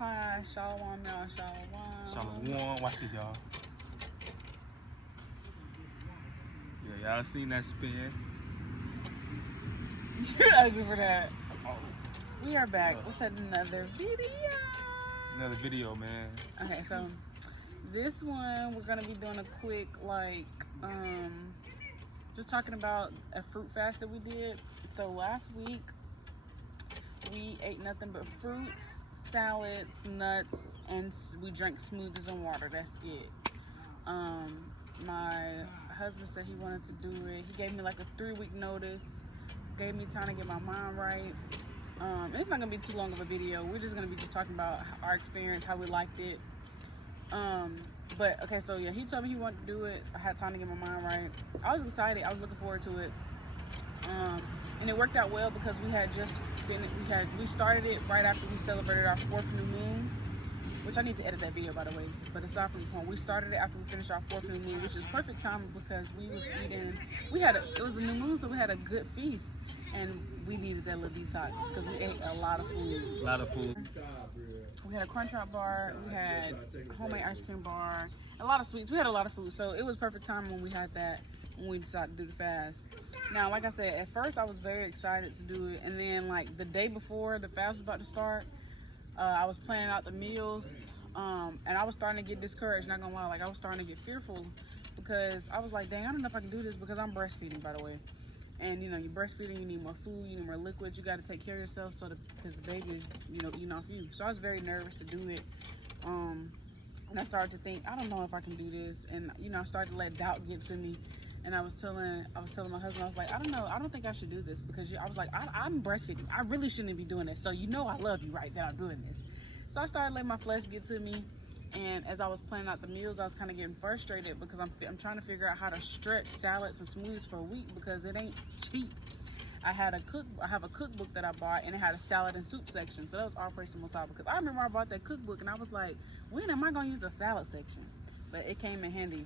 Hi, shalom, y'all, shalom. Shalom. Watch this, y'all. Yeah, y'all seen that spin? You're ugly for that. We are back with another video. Another video, man. Okay, so this one we're gonna be doing a quick just talking about a fruit fast that we did. So last week we ate nothing but fruits, salads, nuts, and we drank smoothies and water. That's it. My husband said he wanted to do it. He gave me like a 3-week notice. Gave me time to get my mind right. It's not gonna be too long of a video. We're just gonna be talking about our experience, how we liked it. But okay, so yeah, he told me he wanted to do it. I had time to get my mind right. I was excited. I was looking forward to it. And it worked out well because we had just finished. We started it right after we celebrated our 4th new moon, which I need to edit that video, by the way. But aside from the point, we started it after we finished our 4th new moon, which is perfect timing because we was eating. It was a new moon, so we had a good feast, and we needed that little detox because we ate a lot of food. A lot of food. We had a Crunchwrap bar, we had a homemade ice cream bar, a lot of sweets. We had a lot of food, so it was perfect time when we had that, when we decided to do the fast. Now, like I said, at first I was very excited to do it, and then like the day before the fast was about to start, I was planning out the meals, and I was starting to get discouraged, not gonna lie. Like I was starting to get fearful because I was like, dang, I don't know if I can do this because I'm breastfeeding, by the way. And you know, you're breastfeeding, you need more food, you need more liquid, you got to take care of yourself because the baby is, you know, eating off you. So I was very nervous to do it. And I started to think, I don't know if I can do this. And you know, I started to let doubt get to me. And I was telling my husband, I was like, I don't know, I don't think I should do this because I was like, I'm breastfeeding. I really shouldn't be doing this. So you know I love you, right, that I'm doing this. So I started letting my flesh get to me. And as I was planning out the meals, I was kind of getting frustrated because I'm trying to figure out how to stretch salads and smoothies for a week because it ain't cheap. I have a cookbook that I bought, and it had a salad and soup section. So that was our personal side because I remember I bought that cookbook and I was like, when am I going to use the salad section? But it came in handy.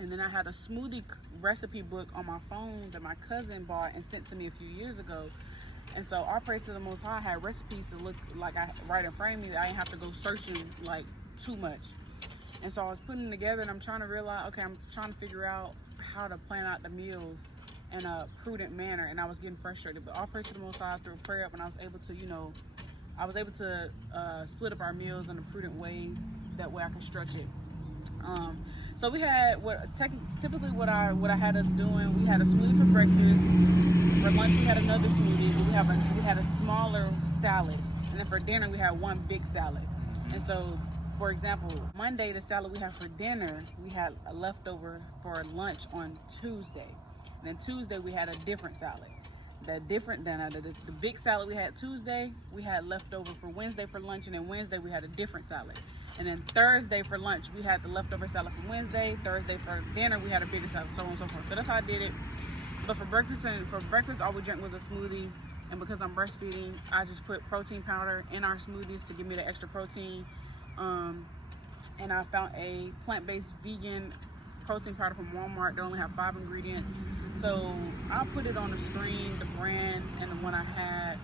And then I had a smoothie recipe book on my phone that my cousin bought and sent to me a few years ago. And so our praise to the Most High had recipes to look like right in front of me that I didn't have to go searching like too much. And so I was putting them together, and I'm trying to realize, okay, I'm trying to figure out how to plan out the meals in a prudent manner, and I was getting frustrated. But all praise to the Most High, through a prayer up, and I was able to, you know, split up our meals in a prudent way. That way I can stretch it. So we had typically what I had us doing. We had a smoothie for breakfast. For lunch we had another smoothie. We had a smaller salad, and then for dinner we had one big salad. And so, for example, Monday, the salad we had for dinner, we had a leftover for lunch on Tuesday. And then Tuesday, we had a different salad. The big salad we had Tuesday, we had leftover for Wednesday for lunch, and then Wednesday, we had a different salad. And then Thursday for lunch, we had the leftover salad from Wednesday. Thursday for dinner, we had a bigger salad, so on and so forth. So that's how I did it. But for breakfast, all we drank was a smoothie. And because I'm breastfeeding, I just put protein powder in our smoothies to give me the extra protein. And I found a plant-based vegan protein powder from Walmart. They only have 5 ingredients. So I'll put it on the screen, the brand and the one I had.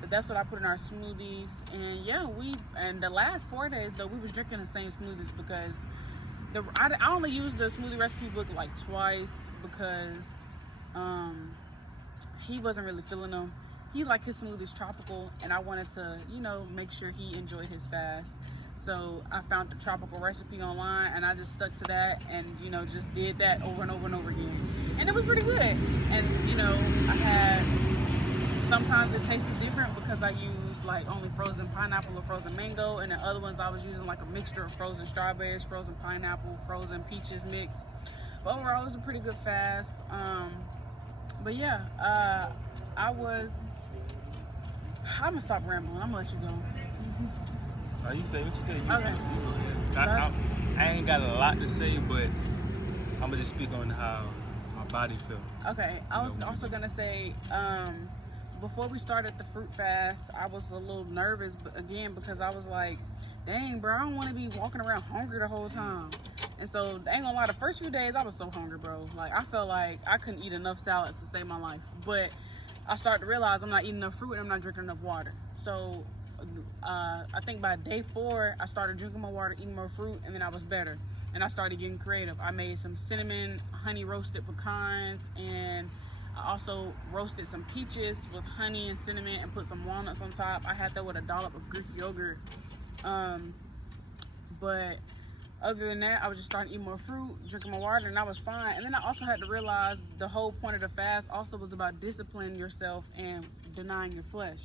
But that's what I put in our smoothies. And yeah, and the last 4 days though, we was drinking the same smoothies because I only used the smoothie recipe book like twice because he wasn't really feeling them. He liked his smoothies tropical, and I wanted to, you know, make sure he enjoyed his fast. So I found the tropical recipe online, and I just stuck to that, and you know, just did that over and over and over again, and it was pretty good. And you know, sometimes it tasted different because I used like only frozen pineapple or frozen mango, and the other ones I was using like a mixture of frozen strawberries, frozen pineapple, frozen peaches mix. But overall, it was a pretty good fast. But yeah, I'm gonna stop rambling. I'm gonna let you go. You say what you say. Okay. I ain't got a lot to say, but I'm gonna just speak on how my body feels. Okay. I was also gonna say, before we started the fruit fast, I was a little nervous, but again, because I was like, dang, bro, I don't want to be walking around hungry the whole time. And so, I ain't gonna lie, the first few days I was so hungry, bro. Like, I felt like I couldn't eat enough salads to save my life. But I started to realize I'm not eating enough fruit and I'm not drinking enough water. So I think by day 4, I started drinking more water, eating more fruit, and then I was better. And I started getting creative. I made some cinnamon honey roasted pecans, and I also roasted some peaches with honey and cinnamon and put some walnuts on top. I had that with a dollop of Greek yogurt. But other than that, I was just starting to eat more fruit, drinking more water, and I was fine. And then I also had to realize the whole point of the fast also was about disciplining yourself and denying your flesh.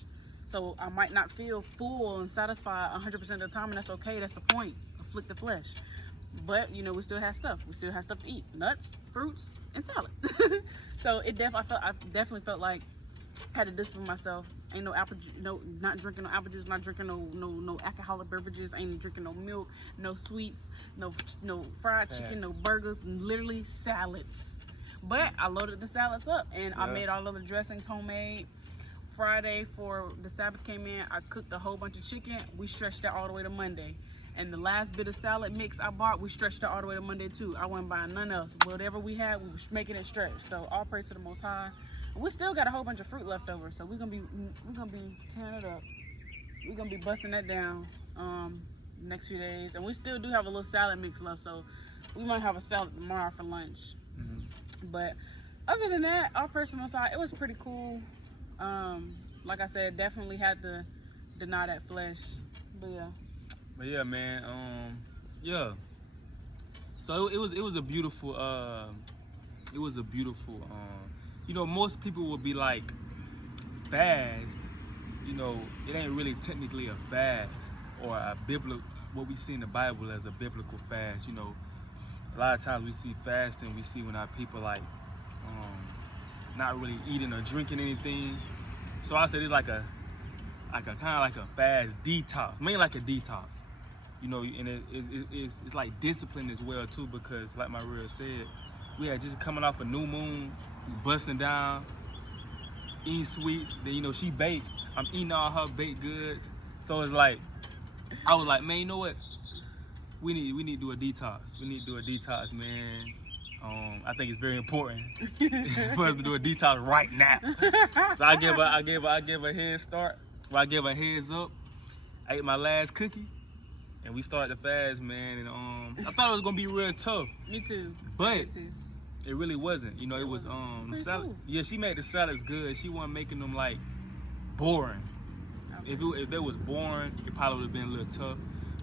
So I might not feel full and satisfied 100% of the time, and that's okay. That's the point. Afflict the flesh. But, you know, we still have stuff. We still have stuff to eat. Nuts, fruits, and salad. So I definitely felt like I had to discipline myself. Ain't no apple juice, not drinking no apple juice, not drinking no alcoholic beverages, ain't drinking no milk, no sweets, no fried chicken, no burgers, literally salads. But I loaded the salads up, and I made all of the dressings homemade. Friday, for the Sabbath came in, I cooked a whole bunch of chicken. We stretched that all the way to Monday. And the last bit of salad mix I bought, we stretched it all the way to Monday too. I wasn't buying none else. Whatever we had, we were making it stretch. So all praise to the Most High. And we still got a whole bunch of fruit left over, so we're gonna be tearing it up. We're gonna be busting that down next few days. And we still do have a little salad mix left, so we might have a salad tomorrow for lunch. But other than that, all praise to the Most High, it was pretty cool. Like I said, definitely had to deny that flesh. But yeah. But yeah, man, yeah. So it was a beautiful, you know, most people would be like, fast, you know, it ain't really technically a fast or a biblical, what we see in the Bible as a biblical fast. You know, a lot of times we see fasting, we see when our people like, not really eating or drinking anything. So I said it's like a kind of like a fast detox, mainly like a detox. You know, and it's like discipline as well too, because like my real said, we had just coming off a new moon, busting down, eating sweets. Then, you know, she baked. I'm eating all her baked goods. So it's like, I was like, man, you know what? We need to do a detox. We need to do a detox, man. I think it's very important for us to do a detox right now. So I gave her a head start. Well, I gave her a heads up. I ate my last cookie. And we started the fast, man, and I thought it was gonna be real tough. Me too. But Me too. it really wasn't. You know, it was the salad. Smooth. Yeah, she made the salads good. She wasn't making them like boring. Okay. If they was boring, it probably would have been a little tough.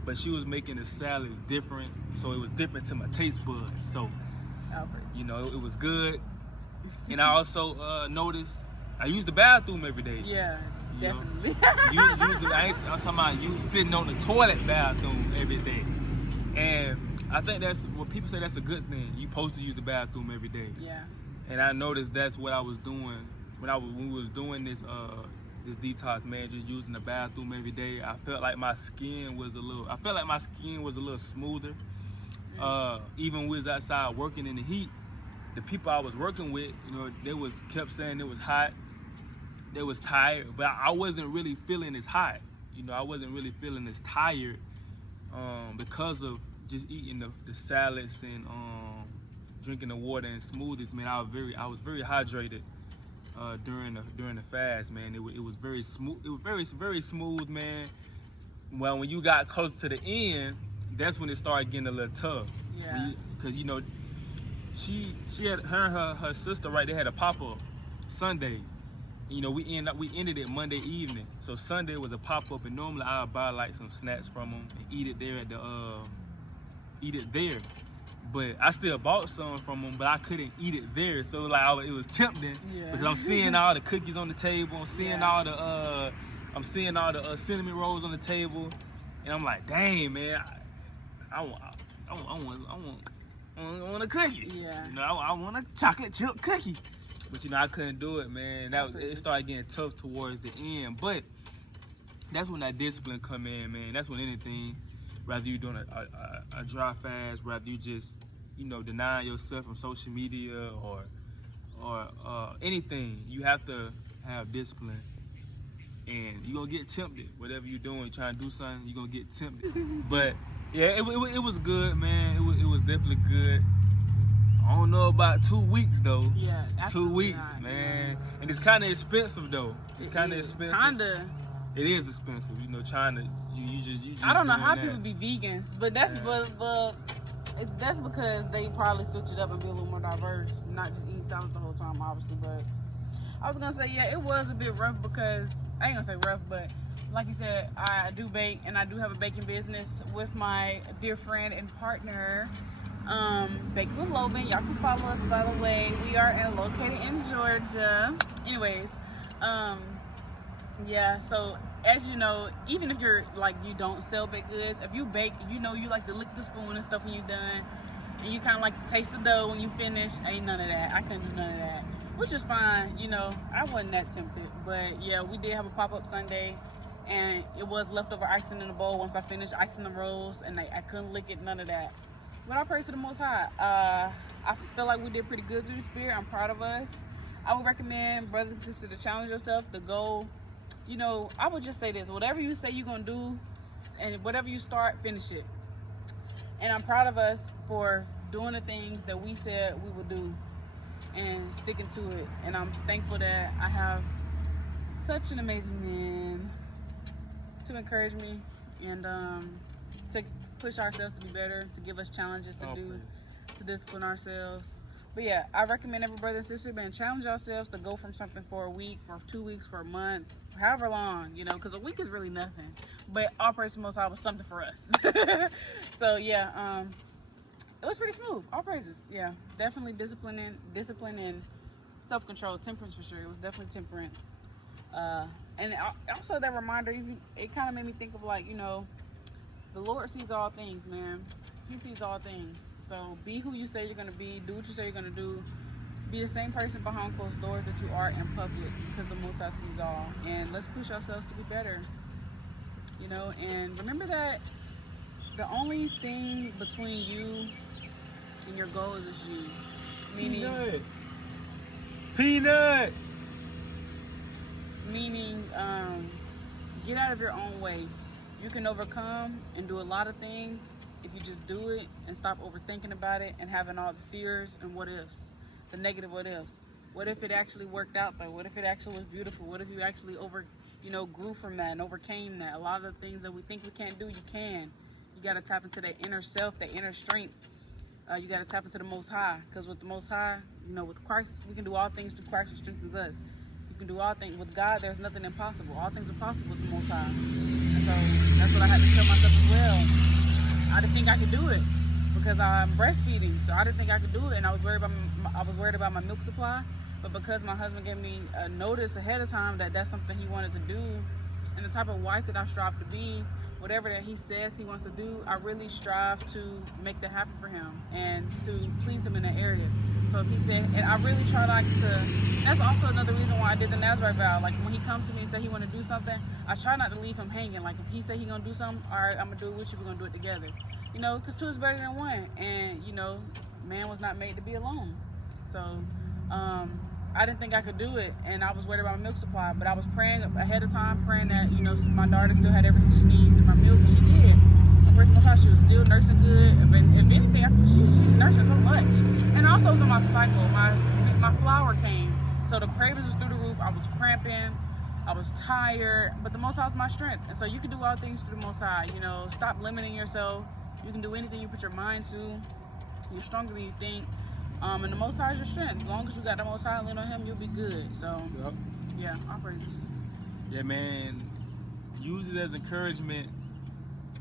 But she was making the salads different, so it was different to my taste buds. So, you know, it was good. And I also noticed I use the bathroom every day. Yeah. You Definitely. I'm talking about you sitting on the toilet bathroom every day. And I think that's what people say, that's a good thing. You supposed to use the bathroom every day. Yeah. And I noticed that's what I was doing when we was doing this detox, man, just using the bathroom every day. I felt like my skin was a little smoother. Even when we was outside working in the heat, the people I was working with, you know, they kept saying it was hot. They was tired, but I wasn't really feeling as hot. You know, I wasn't really feeling as tired because of just eating the salads and drinking the water and smoothies. Man, I was very hydrated during the fast, man. It was very smooth. It was very smooth, man. Well, when you got close to the end, that's when it started getting a little tough. Yeah. Because you know, she had her sister, right? They had a pop-up Sunday. You know, we ended it Monday evening. So Sunday was a pop-up, and normally I'll buy like some snacks from them and eat it there. But I still bought some from them, but I couldn't eat it there. So like it was tempting because I'm seeing all the cookies on the table. I'm seeing all the cinnamon rolls on the table, and I'm like, dang, man, I want a cookie. Yeah. You know, I want a chocolate chip cookie. But you know, I couldn't do it, man. It started getting tough towards the end. But that's when that discipline come in, man. That's when anything, whether you're doing a dry fast, whether you just, you know, denying yourself from social media or anything, you have to have discipline. And you're gonna get tempted. Whatever you're doing, trying to do something, you're gonna get tempted. But yeah, it was good, man. It was definitely good. I don't know about 2 weeks though. Yeah, 2 weeks, man. And it's kind of expensive though. It's kind of expensive. Kinda. it is expensive. You know, trying to you just I don't know doing how that. people be vegans, but that's that's because they probably switch it up and be a little more diverse, not just eating salads the whole time, obviously. But I was gonna say, yeah, it was a bit rough because I ain't gonna say rough, but like you said, I do bake and I do have a baking business with my dear friend and partner, Baking with Loban. Y'all can follow us, by the way. We are located in Georgia. Anyways, yeah. So as you know, even if you're like you don't sell baked goods, if you bake, you know you like to lick the spoon and stuff when you're done, and you kind of like to taste the dough when you finish. Ain't none of that. I couldn't do none of that, which is fine. You know, I wasn't that tempted, but yeah, we did have a pop-up Sunday. And it was leftover icing in the bowl once I finished icing the rolls, and I couldn't lick it, none of that. But I praise to the Most High. I feel like we did pretty good through the Spirit. I'm proud of us. I would recommend brothers and sisters to challenge yourself, to go, you know, I would just say this, whatever you say you're going to do, and whatever you start, finish it. And I'm proud of us for doing the things that we said we would do and sticking to it. And I'm thankful that I have such an amazing man to encourage me and to push ourselves to be better, to give us challenges to do, to discipline ourselves. But yeah, I recommend every brother and sister, man, challenge yourselves to go from something for a week, for 2 weeks, for a month, however long, you know, because a week is really nothing. But all praise to the Most High was something for us. So yeah, it was pretty smooth. All praises. Yeah, definitely discipline and self-control, temperance for sure. It was definitely temperance. And also that reminder, it kind of made me think of like, you know, the Lord sees all things, man. He sees all things. So be who you say you're going to be. Do what you say you're going to do. Be the same person behind closed doors that you are in public, because the Most High sees all. And let's push ourselves to be better. You know, and remember that the only thing between you and your goals is you. Meaning... Peanut! Meaning, get out of your own way. You can overcome and do a lot of things if you just do it and stop overthinking about it and having all the fears and what ifs, the negative what ifs. What if it actually worked out though? What if it actually was beautiful? What if you actually grew from that and overcame that? A lot of the things that we think we can't do, you can. You got to tap into that inner self, that inner strength. You got to tap into the Most High, because with the Most High, you know, with Christ, we can do all things through Christ who strengthens us. You can do all things. With God, there's nothing impossible. All things are possible with the Most High. And so that's what I had to tell myself as well. I didn't think I could do it because I'm breastfeeding, so I didn't think I could do it, and I was worried about my milk supply. But because my husband gave me a notice ahead of time that that's something he wanted to do, and the type of wife that I strive to be, whatever that he says he wants to do, I really strive to make that happen for him and to please him in that area. So if he said, and I really try that's also another reason why I did the Nazarite vow. Like when he comes to me and say he want to do something, I try not to leave him hanging. Like if he say he gonna do something, all right, I'm gonna do it with you, we're gonna do it together. You know, because two is better than one. And you know, man was not made to be alone. So I didn't think I could do it, and I was worried about my milk supply, but I was praying ahead of time, praying that, you know, my daughter still had everything she needed in my milk, and she did. First most time, she was still nursing good. If anything, she's nursing so much. And also was on my cycle. My flower came, so the cravings was through the roof. I was cramping, I was tired, but the Most High is my strength. And so you can do all things through the Most High. You know, stop limiting yourself. You can do anything you put your mind to. You're stronger than you think. And the Most High is your strength. As long as you got the Most High and lean on Him, you'll be good. So, yep. Yeah, all praises. Yeah, man. Use it as encouragement.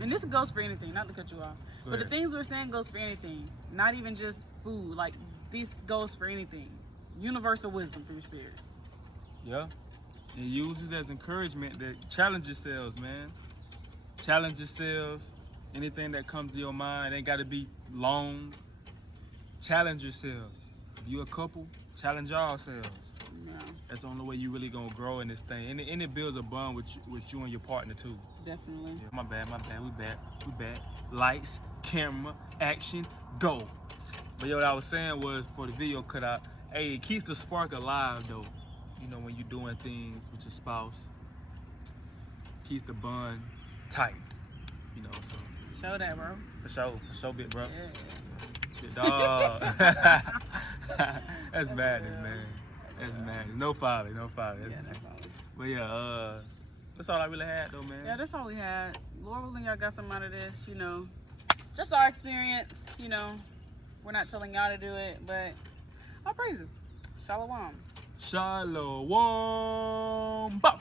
And this goes for anything, not to cut you off. But the things we're saying goes for anything. Not even just food. Like, this goes for anything. Universal wisdom through Spirit. Yeah. And use it as encouragement to challenge yourselves, man. Challenge yourselves. Anything that comes to your mind, it ain't got to be long. Challenge yourselves. If you're a couple, challenge yourselves. Yeah. That's the only way you really gonna grow in this thing. And it builds a bond with you and your partner too. Definitely. Yeah, my bad. We back. Lights, camera, action, go. But yo, what I was saying was, for the video cutout, hey, it keeps the spark alive though. You know, when you're doing things with your spouse, keeps the bond tight. You know, so. Show that, bro. For sure, bit, bro. Yeah. Dog. That's madness, man. That's madness. No folly. Yeah, no folly. But yeah, That's all I really had though, man. Yeah, that's all we had. Lord willing, y'all got some out of this, you know. Just our experience, you know. We're not telling y'all to do it, but our praises. Shalom. Shalom. Bum.